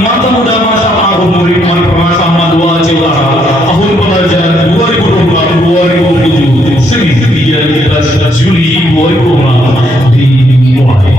Mata Muda Masa Tahun Murid Madrasah Madu Aceh Utara tahun pelajaran 2026-2027 Senin 13 Juli 2026 dimulai.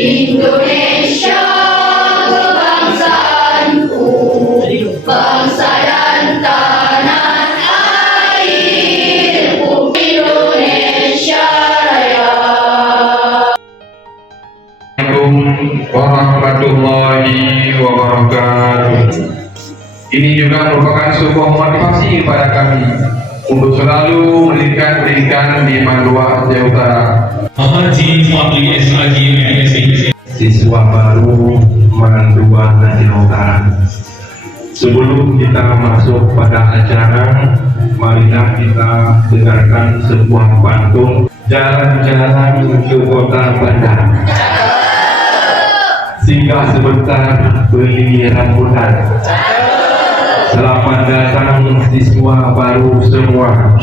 Indonesia kebangsaanku, bangsa dan tanah airku, Indonesia Raya. Assalamualaikum warahmatullahi wabarakatuh. Ini juga merupakan sebuah motivasi kepada kami untuk selalu mendirikan pendidikan di Mandua Aceh Utara. Haji Fadli SHG MSc. Siswa baru Mandua Aceh Utara. Sebelum kita masuk pada acara, marilah kita dengarkan sebuah pantun jalan-jalan ke kota Bandar. Singgah sebentar beli rambutan. Selamat datang siswa baru semua.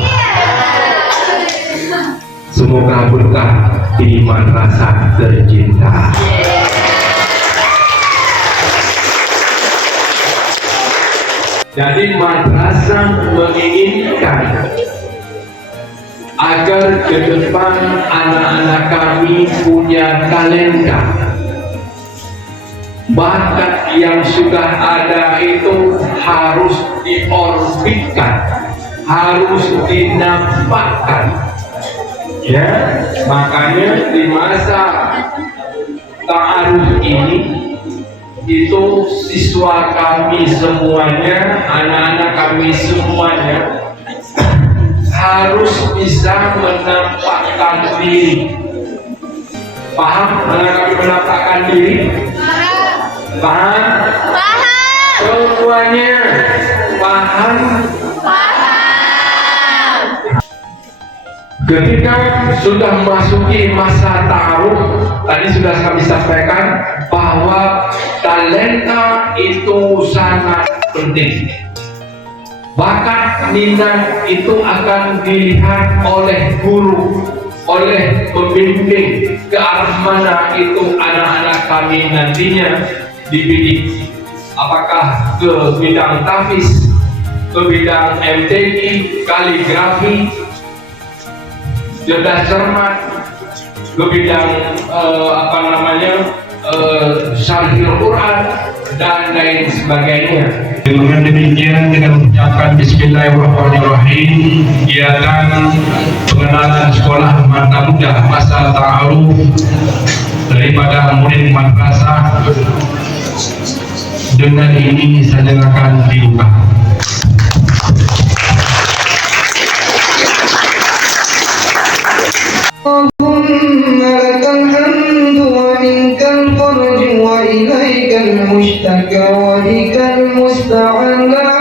Semoga berkah di madrasah tercinta. Jadi madrasah menginginkan agar ke depan anak-anak kami punya talenta. Bakat yang sudah ada itu harus diorbitkan, harus dinampakkan. Ya, makanya di masa ta'aruf ini itu siswa kami semuanya, anak-anak kami semuanya harus bisa menampakkan diri. Paham? Anak kami menampakkan diri? Paham? Semuanya paham? Ketika sudah memasuki masa ta'aruf, tadi sudah kami sampaikan bahwa talenta itu sangat penting. Bakat minat itu akan dilihat oleh guru, oleh pembimbing ke arah mana itu anak-anak kami nantinya dibidik. Apakah ke bidang tahfiz, ke bidang MTQ, kaligrafi, cerdas cermat, ke bidang syarhil Quran dan lain sebagainya. Dengan demikian kita mengucapkan Bismillahirrahmanirrahim, kegiatan pengenalan sekolah mata muda masa ta'aruf daripada murid madrasah dengan ini saja akan dibuka. اللهم لك الحمد ومنك الفرج وإليك المشتكى وبك المستعان.